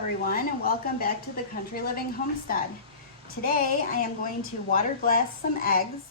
everyone, and welcome back to the Country Living Homestead. Today I am going to water glass some eggs.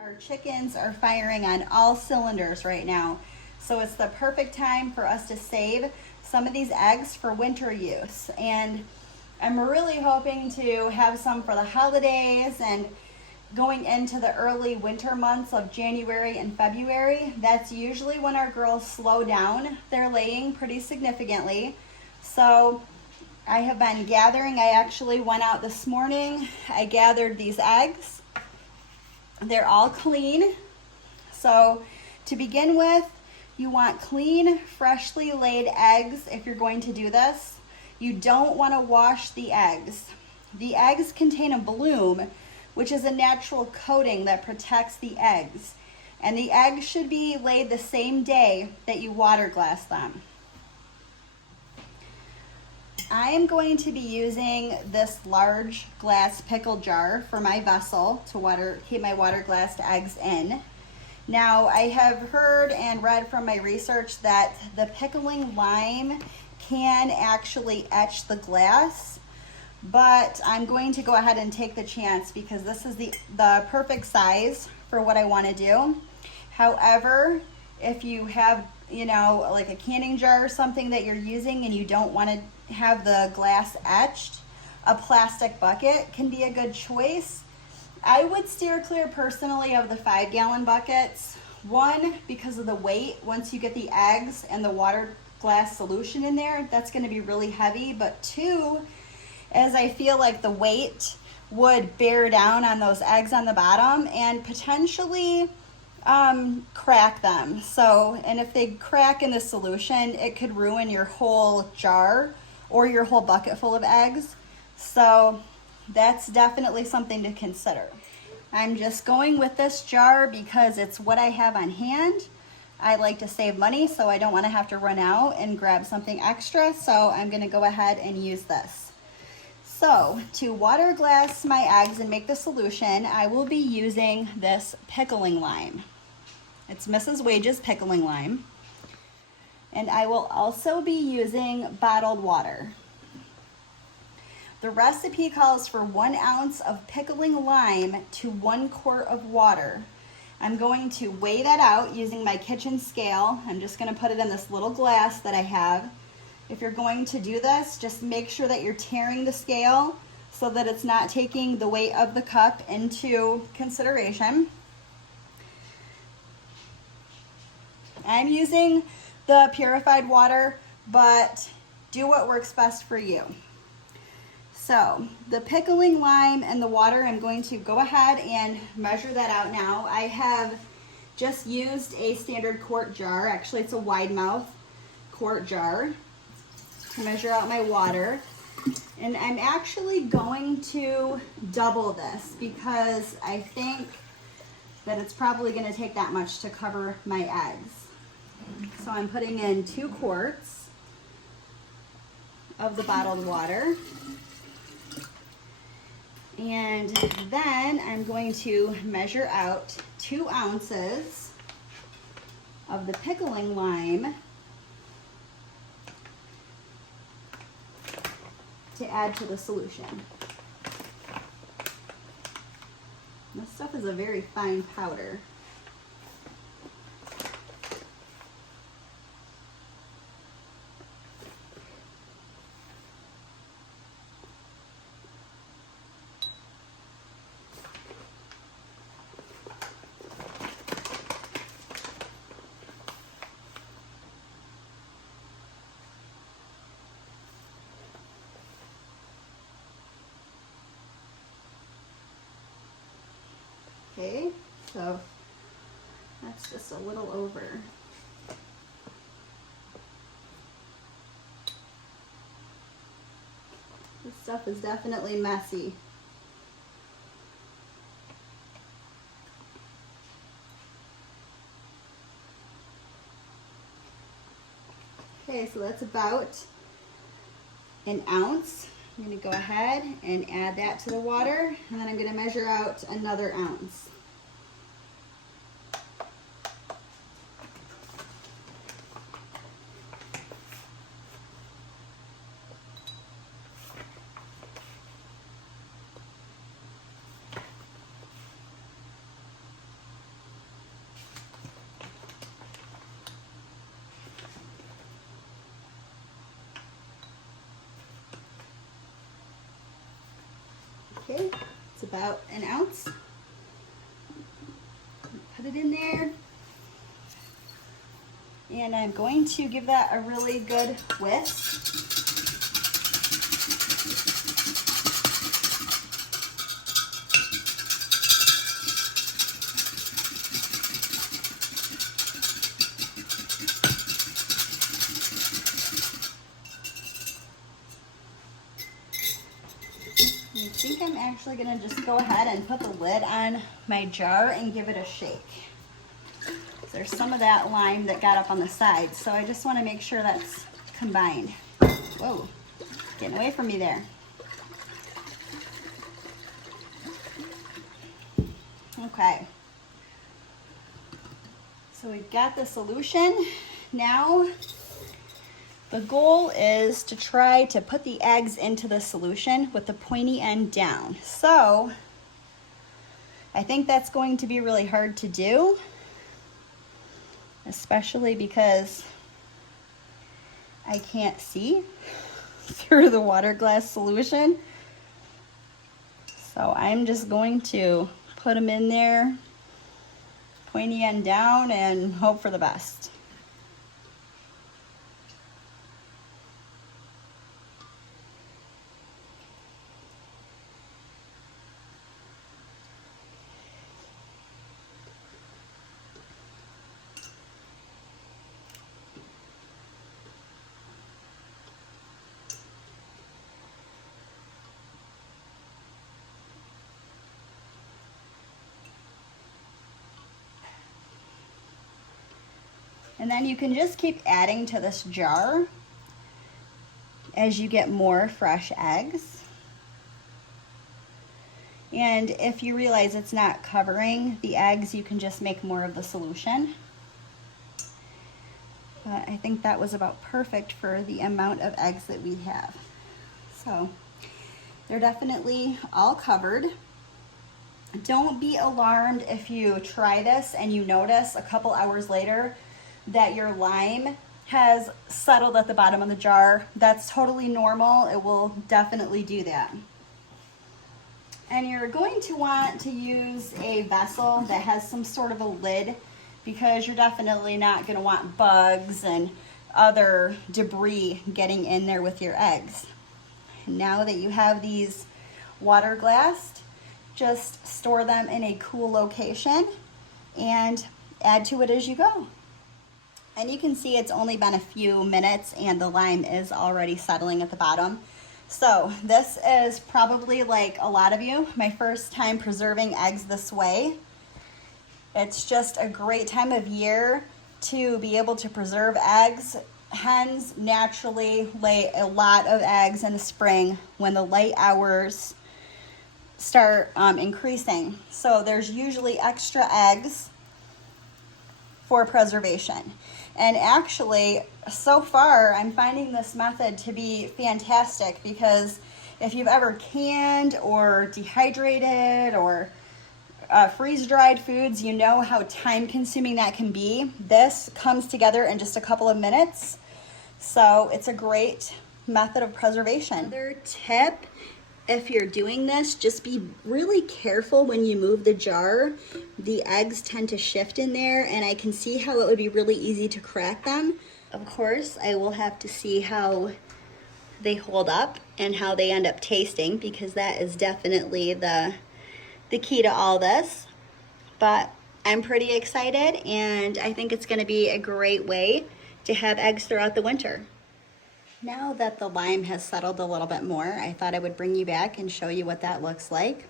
Our chickens are firing on all cylinders right now, so it's the perfect time for us to save some of these eggs for winter use. And I'm really hoping to have some for the holidays and going into the early winter months of January and February. That's usually when our girls slow down their laying pretty significantly. So I have been gathering. I actually went out this morning. I gathered these eggs. They're all clean. So to begin with, you want clean, freshly laid eggs if you're going to do this. You don't want to wash the eggs. The eggs contain a bloom, which is a natural coating that protects the eggs. And the eggs should be laid the same day that you water glass them. I am going to be using this large glass pickle jar for my vessel to keep my water glassed eggs in. Now, I have heard and read from my research that the pickling lime can actually etch the glass, but I'm going to go ahead and take the chance because this is the perfect size for what I want to do. However, if you have, like a canning jar or something that you're using and you don't want to have the glass etched, a plastic bucket can be a good choice. I would steer clear personally of the 5-gallon buckets. One, because of the weight. Once you get the eggs and the water glass solution in there, that's going to be really heavy. But two, as I feel like the weight would bear down on those eggs on the bottom and potentially crack them. And if they crack in the solution, it could ruin your whole jar or your whole bucket full of eggs. So that's definitely something to consider. I'm just going with this jar because it's what I have on hand. I like to save money, so I don't want to have to run out and grab something extra. So I'm going to go ahead and use this. So to water glass my eggs and make the solution, I will be using this pickling lime. It's Mrs. Wage's pickling lime. And I will also be using bottled water. The recipe calls for 1 ounce of pickling lime to 1 quart of water. I'm going to weigh that out using my kitchen scale. I'm just going to put it in this little glass that I have. If you're going to do this, just make sure that you're tearing the scale so that it's not taking the weight of the cup into consideration. I'm using the purified water, but do what works best for you. So the pickling lime and the water, I'm going to go ahead and measure that out now. I have just used a standard quart jar. Actually, it's a wide mouth quart jar to measure out my water. And I'm actually going to double this because I think that it's probably going to take that much to cover my eggs. So I'm putting in 2 quarts of the bottled water. And then I'm going to measure out 2 ounces of the pickling lime to add to the solution. This stuff is a very fine powder. Okay, so that's just a little over. This stuff is definitely messy. Okay, so that's about an ounce. I'm going to go ahead and add that to the water, and then I'm going to measure out another ounce. Okay, it's about an ounce. Put it in there. And I'm going to give that a really good whisk. I think I'm actually going to just go ahead and put the lid on my jar and give it a shake. There's some of that lime that got up on the side, so I just want to make sure that's combined. Whoa, getting away from me there. Okay, so we've got the solution. Now the goal is to try to put the eggs into the solution with the pointy end down. So I think that's going to be really hard to do, especially because I can't see through the water glass solution. So I'm just going to put them in there, pointy end down, and hope for the best. And then you can just keep adding to this jar as you get more fresh eggs. And if you realize it's not covering the eggs, you can just make more of the solution. But I think that was about perfect for the amount of eggs that we have. So they're definitely all covered. Don't be alarmed if you try this and you notice a couple hours later that your lime has settled at the bottom of the jar. That's totally normal. It will definitely do that. And you're going to want to use a vessel that has some sort of a lid, because you're definitely not going to want bugs and other debris getting in there with your eggs. Now that you have these water glassed, just store them in a cool location and add to it as you go. And you can see it's only been a few minutes and the lime is already settling at the bottom. So this is probably, like a lot of you, my first time preserving eggs this way. It's just a great time of year to be able to preserve eggs. Hens naturally lay a lot of eggs in the spring when the light hours start increasing. So there's usually extra eggs for preservation. And actually, so far, I'm finding this method to be fantastic, because if you've ever canned or dehydrated or freeze-dried foods, you know how time-consuming that can be. This comes together in just a couple of minutes, so it's a great method of preservation. Another tip, if you're doing this, just be really careful when you move the jar. The eggs tend to shift in there, and I can see how it would be really easy to crack them. Of course, I will have to see how they hold up and how they end up tasting, because that is definitely the key to all this. but I'm pretty excited, and I think it's gonna be a great way to have eggs throughout the winter. Now that the lime has settled a little bit more, I thought I would bring you back and show you what that looks like.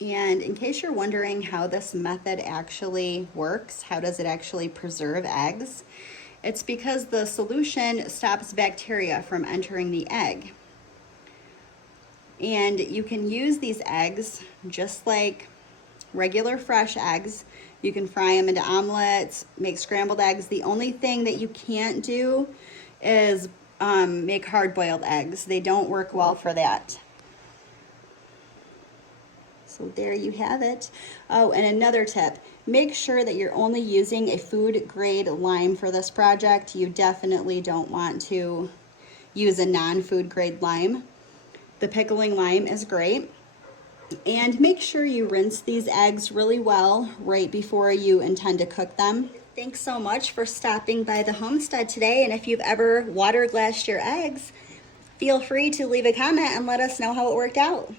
And in case you're wondering how this method actually works, how does it actually preserve eggs? It's because the solution stops bacteria from entering the egg. And you can use these eggs just like regular fresh eggs. You can fry them into omelets, make scrambled eggs. The only thing that you can't do is make hard-boiled eggs. They don't work well for that. So there you have it. Oh, and another tip, make sure that you're only using a food grade lime for this project. You definitely don't want to use a non-food grade lime. The pickling lime is great. And make sure you rinse these eggs really well right before you intend to cook them. Thanks so much for stopping by the homestead today. And if you've ever water glassed your eggs, feel free to leave a comment and let us know how it worked out.